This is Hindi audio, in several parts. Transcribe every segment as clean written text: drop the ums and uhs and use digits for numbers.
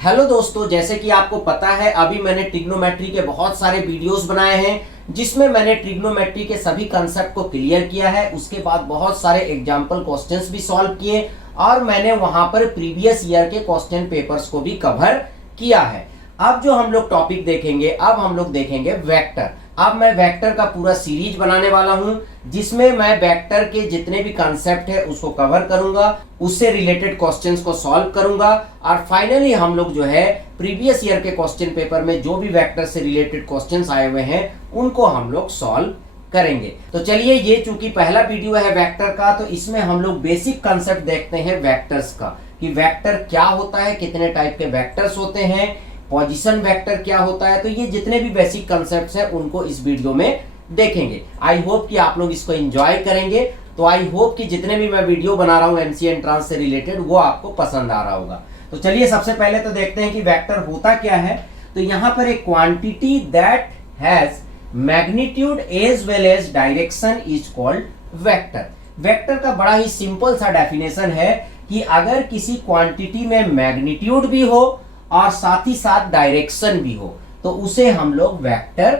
हेलो दोस्तों, जैसे कि आपको पता है अभी मैंने ट्रिग्नोमेट्री के बहुत सारे वीडियोस बनाए हैं जिसमें मैंने ट्रिग्नोमेट्री के सभी कंसेप्ट को क्लियर किया है। उसके बाद बहुत सारे एग्जांपल क्वेश्चंस भी सॉल्व किए और मैंने वहां पर प्रीवियस ईयर के क्वेश्चन पेपर्स को भी कवर किया है। अब जो हम लोग टॉपिक देखेंगे, अब हम लोग देखेंगे वेक्टर। अब मैं वेक्टर का पूरा सीरीज बनाने वाला हूं जिसमें मैं वेक्टर के जितने भी कॉन्सेप्ट है उसको कवर करूंगा, उससे रिलेटेड क्वेश्चंस को सॉल्व करूंगा और फाइनली हम लोग जो है प्रीवियस ईयर के क्वेश्चन पेपर में जो भी वेक्टर से रिलेटेड क्वेश्चंस आए हुए हैं उनको हम लोग सॉल्व करेंगे। तो चलिए, ये चूंकि पहला वीडियो है वेक्टर का, तो इसमें हम लोग बेसिक कंसेप्ट देखते हैं वेक्टर्स का कि वेक्टर क्या होता है, कितने टाइप के वेक्टर्स होते हैं, पोजीशन वेक्टर क्या होता है। तो ये जितने भी बेसिक कॉन्सेप्ट्स हैं उनको इस वीडियो में देखेंगे। आई होप कि आप लोग इसको एंजॉय करेंगे। तो आई होप कि जितने भी मैं वीडियो बना रहा हूँ एमसीए एंट्रांस से रिलेटेड वो आपको पसंद आ रहा होगा। तो चलिए सबसे पहले तो देखते हैं कि वेक्टर होता क्या है। तो यहाँ पर एक quantity that has magnitude as well as direction is called vector. Vector का बड़ा ही सिंपल सा डेफिनेशन है कि अगर किसी क्वांटिटी में मैग्नीट्यूड भी हो और साथ ही साथ डायरेक्शन भी हो तो उसे हम लोग वेक्टर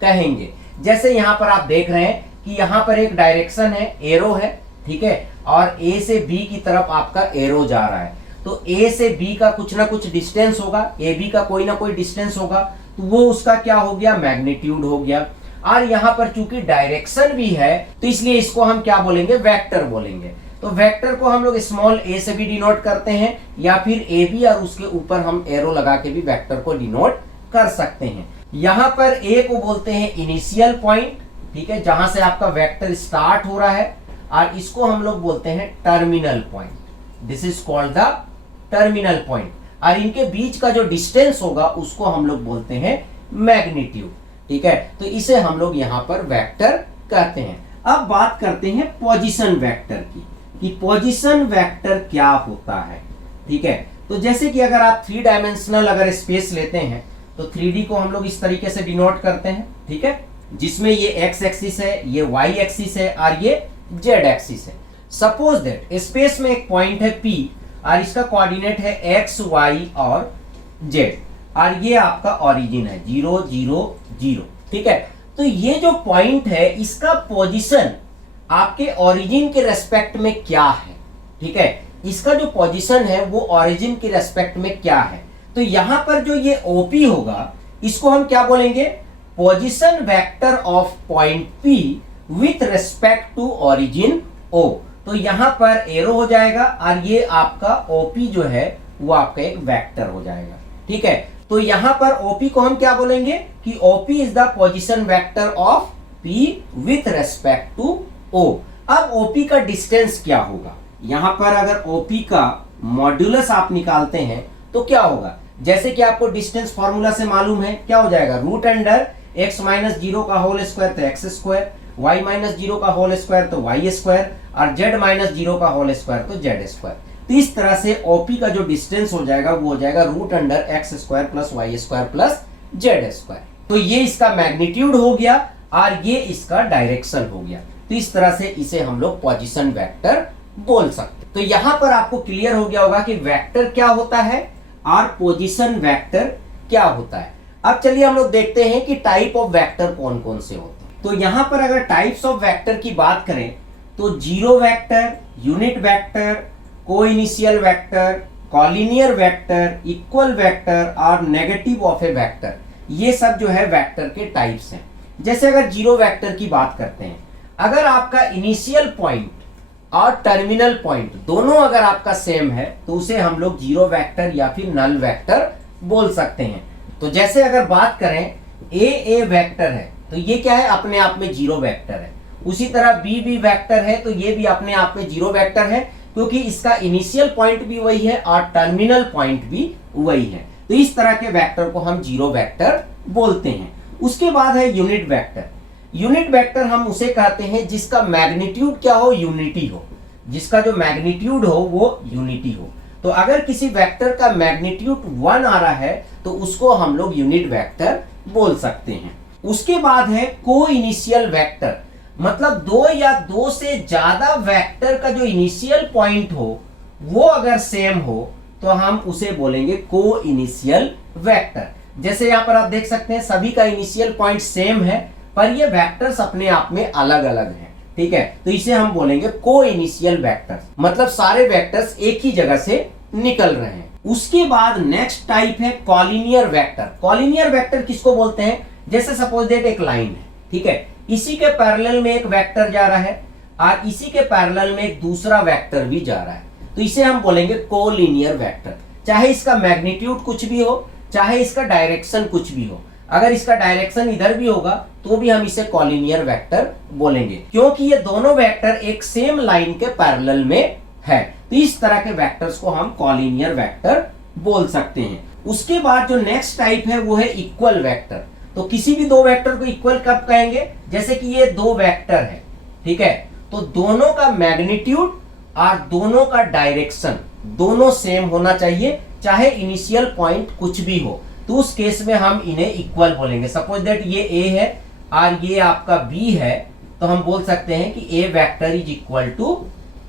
कहेंगे। जैसे यहाँ पर आप देख रहे हैं कि यहाँ पर एक डायरेक्शन है, एरो है, ठीक है, और ए से बी की तरफ आपका एरो जा रहा है। तो ए से बी का कुछ ना कुछ डिस्टेंस होगा, ए बी का कोई ना कोई डिस्टेंस होगा, तो वो उसका क्या हो गया, मैग्नीट्यूड हो गया। और यहाँ पर चूंकि डायरेक्शन भी है तो इसलिए इसको हम क्या बोलेंगे, वेक्टर बोलेंगे। तो वेक्टर को हम लोग स्मॉल ए से भी डिनोट करते हैं या फिर ए बी और उसके ऊपर हम एरो लगा के भी वेक्टर को डिनोट कर सकते हैं। यहाँ पर ए को बोलते हैं इनिशियल पॉइंट, ठीक है, जहां से आपका वेक्टर स्टार्ट हो रहा है, और इसको हम लोग बोलते हैं terminal point. This is called the terminal point. और इनके बीच का जो डिस्टेंस होगा उसको हम लोग बोलते हैं मैग्नीट्यूड, ठीक है। तो इसे हम लोग यहाँ पर वेक्टर कहते हैं। अब बात करते हैं पोजीशन वेक्टर की कि पोजीशन वेक्टर क्या होता है, ठीक है। तो जैसे कि अगर आप 3 डायमेंशनल अगर स्पेस लेते हैं तो 3D को हम लोग इस तरीके से डिनोट करते हैं, ठीक है, जिसमें ये एक्स एक्सिस है, ये वाई एक्सिस है और ये जेड एक्सिस है। सपोज दैट स्पेस में एक पॉइंट है P और इसका कोऑर्डिनेट है एक्स वाई और जेड और ये आपका ओरिजिन है 0 0 0, ठीक है। तो ये जो पॉइंट है इसका पोजीशन आपके ओरिजिन के रेस्पेक्ट में क्या है, ठीक है, इसका जो पोजीशन है वो ओरिजिन के रेस्पेक्ट में क्या है। तो यहां पर जो ये ओपी होगा इसको हम क्या बोलेंगे, position vector of point P with respect to origin O. तो यहां पर एरो हो जाएगा और ये आपका ओपी जो है वो आपका एक वेक्टर हो जाएगा, ठीक है। तो यहां पर ओपी को हम क्या बोलेंगे कि OP is the position vector of P with respect to O. अब ओपी का डिस्टेंस क्या होगा, यहां पर अगर ओपी का मॉड्यूलस आप निकालते हैं तो क्या होगा, जैसे कि आपको डिस्टेंस फॉर्मूला से मालूम है, क्या हो जाएगा, रूट अंडर x माइनस 0 का होल स्क्वायर तो एक्स स्क्वायर, y माइनस 0 का होल स्क्वायर तो वाई स्क्वायर और z माइनस 0 का होल स्क्वायर तो जेड स्क्वायर। तो इस तरह से ओपी का जो डिस्टेंस हो जाएगा वो हो जाएगा root under x square plus y square plus z square. तो ये इसका मैग्नीट्यूड हो गया और ये इसका डायरेक्शन हो गया। तो इस तरह से इसे हम लोग पोजीशन वेक्टर बोल सकते। तो यहां पर आपको क्लियर हो गया होगा कि वेक्टर क्या होता है और पोजीशन वेक्टर क्या होता है। अब चलिए हम लोग देखते हैं कि टाइप ऑफ वेक्टर कौन कौन से होते हैं। तो यहां पर अगर टाइप्स ऑफ वेक्टर की बात करें तो जीरो वेक्टर, यूनिट वेक्टर, को initial vector, collinear vector, equal vector और नेगेटिव ऑफ ए वेक्टर, ये सब जो है वेक्टर के टाइप्स हैं। जैसे अगर जीरो वेक्टर की बात करते हैं, अगर आपका इनिशियल पॉइंट और टर्मिनल पॉइंट दोनों अगर आपका सेम है तो उसे हम लोग जीरो वेक्टर या फिर नल वेक्टर बोल सकते हैं। तो जैसे अगर बात करें ए वेक्टर है तो ये क्या है, अपने आप में जीरो वेक्टर है। उसी तरह बी वेक्टर है तो ये भी अपने आप में जीरो वेक्टर है क्योंकि इसका इनिशियल पॉइंट भी वही है और टर्मिनल पॉइंट भी वही है। तो इस तरह के वेक्टर को हम जीरो वेक्टर बोलते हैं। उसके बाद है यूनिट वेक्टर। यूनिट वेक्टर हम उसे कहते हैं जिसका मैग्नीट्यूड क्या हो, यूनिटी हो, जिसका जो मैग्नीट्यूड हो वो यूनिटी हो। तो अगर किसी वेक्टर का मैग्नीट्यूड 1 आ रहा है तो उसको हम लोग यूनिट वेक्टर बोल सकते हैं। उसके बाद है को इनिशियल वेक्टर, मतलब 2 या 2 से ज्यादा वेक्टर का जो इनिशियल पॉइंट हो वो अगर सेम हो तो हम उसे बोलेंगे को इनिशियल वेक्टर। जैसे यहाँ पर आप देख सकते हैं सभी का इनिशियल पॉइंट सेम है, पर ये वेक्टर्स अपने आप में अलग अलग हैं, ठीक है। तो इसे हम बोलेंगे को इनिशियल वेक्टर्स, मतलब सारे वेक्टर्स एक ही जगह से निकल रहे हैं। उसके बाद नेक्स्ट टाइप है कॉलिनियर वेक्टर। कॉलिनियर वेक्टर किसको बोलते हैं? जैसे सपोज दैट एक लाइन है, ठीक है, इसी के पैरेलल में एक वेक्टर जा रहा है और इसी के पैरेलल में एक दूसरा वेक्टर भी जा रहा है, तो इसे हम बोलेंगे कोलिनियर वेक्टर। चाहे इसका मैग्नीट्यूड कुछ भी हो, चाहे इसका डायरेक्शन कुछ भी हो, अगर इसका डायरेक्शन इधर भी होगा तो भी हम इसे कॉलिनियर वेक्टर बोलेंगे, क्योंकि ये दोनों वेक्टर एक सेम लाइन के पैरेलल में है। तो इस तरह के वेक्टर्स को हम कॉलिनियर वेक्टर बोल सकते हैं। उसके बाद जो नेक्स्ट टाइप है वो है इक्वल वेक्टर। तो किसी भी दो वेक्टर को इक्वल कब कहेंगे? जैसे कि ये दो वेक्टर है, ठीक है, तो दोनों का मैग्नीट्यूड और दोनों का डायरेक्शन दोनों सेम होना चाहिए, चाहे इनिशियल पॉइंट कुछ भी हो, तो उस केस में हम इन्हें इक्वल बोलेंगे। सपोज दैट ये ए है और ये आपका बी है, तो हम बोल सकते हैं कि A vector is equal to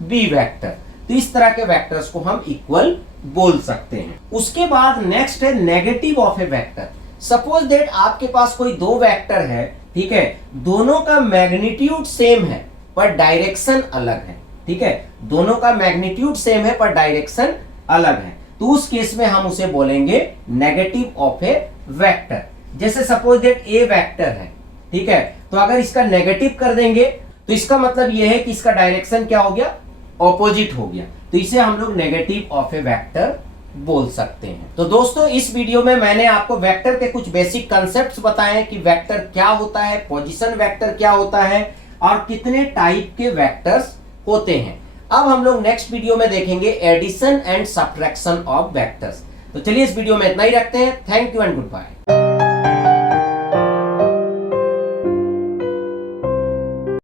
B vector. तो इस तरह के वेक्टर्स को हम इक्वल बोल सकते हैं। उसके बाद नेक्स्ट है negative of A vector. Suppose that आपके पास कोई दो वेक्टर है, ठीक है, दोनों का मैग्नीट्यूड सेम है पर डायरेक्शन अलग है, ठीक है, दोनों का मैग्नीट्यूड सेम है पर डायरेक्शन अलग है, तो उस केस में हम उसे बोलेंगे नेगेटिव ऑफ ए वेक्टर। जैसे सपोज दैट ए वेक्टर है, ठीक है, तो अगर इसका नेगेटिव कर देंगे तो इसका मतलब यह है कि इसका डायरेक्शन क्या हो गया? ऑपोजिट हो गया, तो इसे हम लोग नेगेटिव ऑफ ए वेक्टर बोल सकते हैं। तो दोस्तों इस वीडियो में मैंने आपको वेक्टर के कुछ बेसिक कंसेप्ट्स बताए कि वेक्टर क्या होता है, पोजीशन वेक्टर क्या होता है और कितने टाइप के वेक्टर्स होते हैं। अब हम लोग नेक्स्ट वीडियो में देखेंगे addition and subtraction of vectors. तो चलिए इस वीडियो में इतना ही रखते हैं। Thank you and good bye.